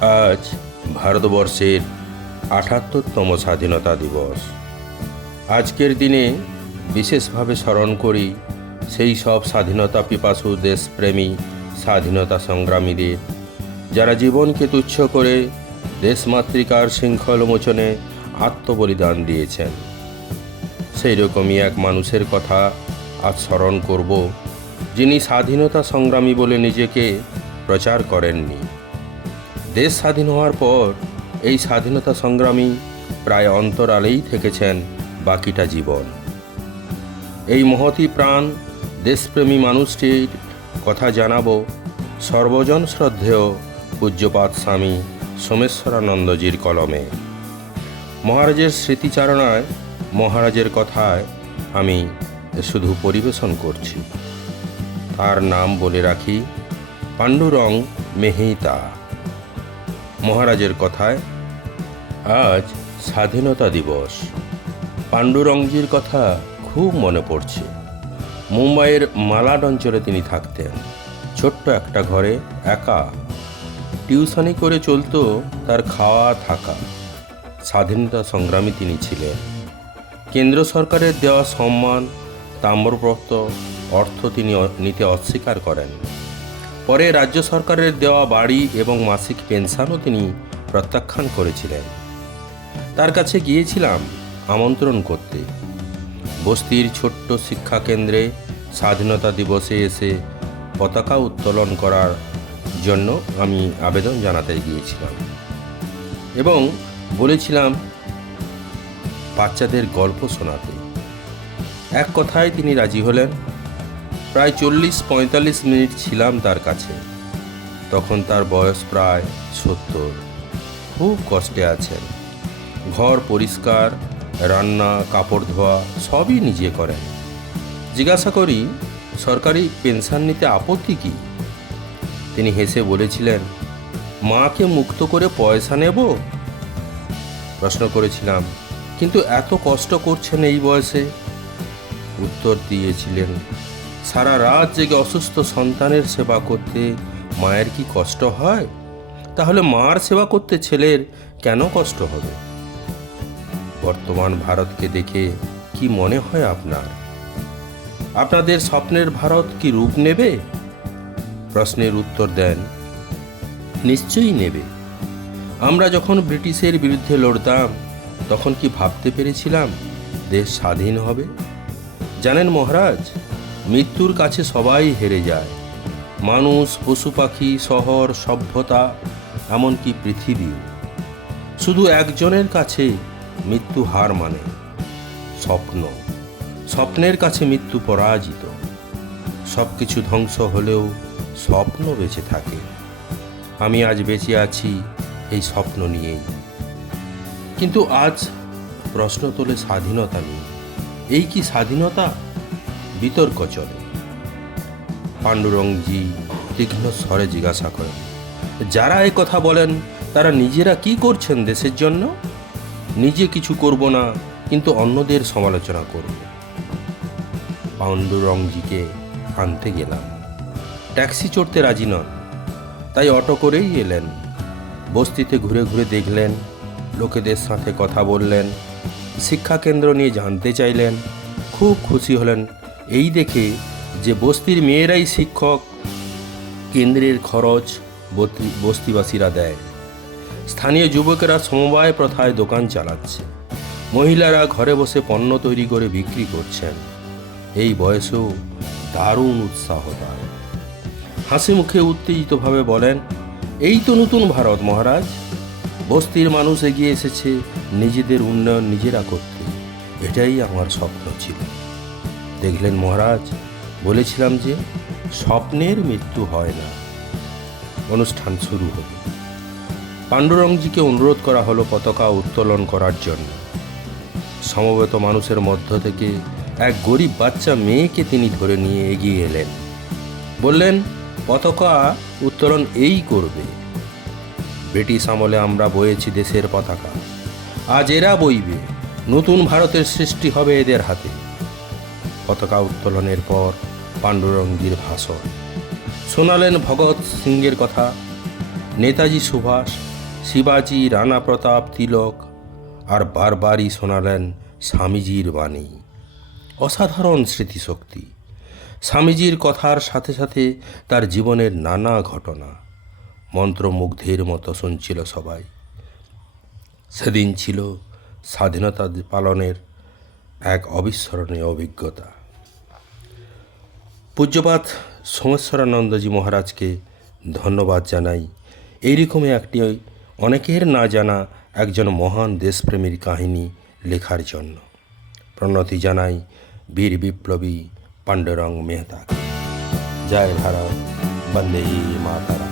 আজ ভারতবর্ষের আঠাত্তরতম স্বাধীনতা দিবস। আজকের দিনে বিশেষভাবে স্মরণ করি সেই সব স্বাধীনতা পিপাসু দেশপ্রেমী, স্বাধীনতা সংগ্রামীদের, যারা জীবনকে তুচ্ছ করে দেশমাতৃকার শৃঙ্খল মোচনে আত্মবলিদান দিয়েছেন। সেই রকমই এক মানুষের কথা আজ স্মরণ করব, যিনি স্বাধীনতা সংগ্রামী বলে নিজেকে প্রচার করেননি। দেশ স্বাধীন হওয়ার পর এই স্বাধীনতা সংগ্রামী প্রায় অন্তরালেই থেকেছেন বাকিটা জীবন। এই মহতি প্রাণ, দেশপ্রেমী মানুষটির কথা জানাব সর্বজন শ্রদ্ধেয় পূজ্যপাত স্বামী সোমেশ্বরানন্দজির কলমে। মহারাজের স্মৃতিচারণায়, মহারাজের কথায় আমি শুধু পরিবেশন করছি। তার নাম বলে রাখি পাণ্ডুরং মেহিতা মহারাজের কথায়, আজ স্বাধীনতা দিবস। পাণ্ডুরঙ্গজির কথা খুব মনে পড়ছে। মুম্বাইয়ের মালাড অঞ্চলে তিনি থাকতেন। ছোট্ট একটা ঘরে একা। টিউশনি করে চলতো তার খাওয়া থাকা। স্বাধীনতা সংগ্রামী তিনি ছিলেন। কেন্দ্র সরকারের দেওয়া সম্মান তাম্রপ্রপ্ত অর্থ তিনি নিতে অস্বীকার করেন। পরে রাজ্য সরকারের দেওয়া বাড়ি এবং মাসিক পেনশনও তিনি প্রত্যাখ্যান করেছিলেন। তার কাছে গিয়েছিলাম আমন্ত্রণ করতে। বস্তির ছোট্ট শিক্ষা কেন্দ্রে স্বাধীনতা দিবসে এসে পতাকা উত্তোলন করার জন্য আমি আবেদন জানাতে গিয়েছিলাম এবং বলেছিলাম, বাচ্চাদের গল্প শোনাতে। এক কথায় তিনি রাজি হলেন। প্রায় চল্লিশ পঁয়তাল্লিশ মিনিট ছিলাম তার কাছে। তখন তার বয়স প্রায় সত্তর। খুব কষ্টে আছেন। ঘর পরিষ্কার, রান্না, কাপড় ধোয়া, সবই নিজে করেন। জিজ্ঞাসা করি, সরকারি পেনশন নিতে আপত্তি কি? তিনি হেসে বলেছিলেন, মাকে মুক্ত করে পয়সা নেব? প্রশ্ন করেছিলাম, কিন্তু এত কষ্ট করছেন এই বয়সে? উত্তর দিয়েছিলেন সারা রাত জেগে অসুস্থ সন্তানের সেবা করতে মায়ের কি কষ্ট হয়? তাহলে মার সেবা করতে ছেলের কেন কষ্ট হবে? বর্তমান ভারতকে দেখে কি মনে হয় আপনার? আপনাদের স্বপ্নের ভারত কি রূপ নেবে? প্রশ্নের উত্তর দেন, নিশ্চয়ই নেবে। আমরা যখন ব্রিটিশের বিরুদ্ধে লড়তাম, তখন কি ভাবতে পেরেছিলাম দেশ স্বাধীন হবে? জানেন মহারাজ? মৃত্যুর কাছে সবাই হেরে যায়। মানুষ, পশু পাখি, শহর, সভ্যতা, এমনকি পৃথিবী। শুধু একজনের কাছে মৃত্যু হার মানে স্বপ্ন। স্বপ্নের কাছে মৃত্যু পরাজিত। সব কিছু ধ্বংস হলেও স্বপ্ন বেঁচে থাকে। আমি আজ বেঁচে আছি এই স্বপ্ন নিয়েই। কিন্তু আজ প্রশ্ন তোলে স্বাধীনতা নিয়ে এই কি স্বাধীনতা? বিতর্ক চলে। পাণ্ডুরঙ্গজি তীক্ষ্ণ স্বরে জিজ্ঞাসা করেন, যারা এ কথা বলেন, তারা নিজেরা কি করছেন দেশের জন্য? নিজে কিছু করব না, কিন্তু অন্যদের সমালোচনা করব। পাণ্ডুরঙ্গজিকে আনতে গেলাম। ট্যাক্সি চড়তে রাজি নন, তাই অটো করেই এলেন। বস্তিতে ঘুরে ঘুরে দেখলেন, লোকেদের সাথে কথা বললেন শিক্ষা কেন্দ্র নিয়ে জানতে চাইলেন, খুব খুশি হলেন এই দেখে যে বস্তির মেয়েরাই শিক্ষক, কেন্দ্রের খরচ বস্তি- বস্তিবাসীরা দেয়। স্থানীয় যুবকেরা সমবায় প্রথায় দোকান চালাচ্ছে। মহিলারা ঘরে বসে পণ্য তৈরি করে বিক্রি করছেন। এই বয়সেও দারুণ উৎসাহ তার। হাসি মুখে উত্তেজিতভাবে বলেন, এই তো নতুন ভারত মহারাজ। বস্তির মানুষ এগিয়ে এসেছে, নিজেদের উন্নয়ন নিজেরা করতে। এটাই আমার স্বপ্ন ছিল। দেখলেন মহারাজ, বলেছিলাম যে স্বপ্নের মৃত্যু হয় না। অনুষ্ঠান শুরু হলো। পাণ্ডুরঙ্গজিকে অনুরোধ করা হলো পতাকা উত্তোলন করার জন্য। সমবেত মানুষের মধ্য থেকে এক গরিব বাচ্চা মেয়েকে তিনি ধরে নিয়ে এগিয়ে এলেন। বললেন, পতাকা উত্তোলন এই করবে। ব্রিটিশ আমলে আমরা বয়েছি দেশের পতাকা। আজ এরা বইবে। নতুন ভারতের সৃষ্টি হবে এদের হাতে। পতাকা উত্তোলনের পর পাণ্ডুরঙ্গীর ভাষণ। শোনালেন ভগৎ সিংয়ের কথা, নেতাজি সুভাষ, শিবাজি রানা প্রতাপ তিলক, আর বারবারই শোনালেন স্বামীজির বাণী। অসাধারণ স্মৃতিশক্তি। স্বামীজির কথার সাথে সাথে তার জীবনের নানা ঘটনা, মন্ত্রমুগ্ধের মতো শুনছিল সবাই। সেদিন ছিল স্বাধীনতা পালনের এক অবিস্মরণীয় অভিজ্ঞতা। পূজ্যপাত সোমেশ্বরানন্দজি মহারাজকে ধন্যবাদ জানাই। এইরকমই একটি অনেকের না জানা একজন মহান দেশপ্রেমীর কাহিনী লেখার জন্য। প্রণতি জানাই বীর বিপ্লবী পাণ্ডুরঙ্গ মেহতাকে। জয় ভারত, বন্দে মাতারা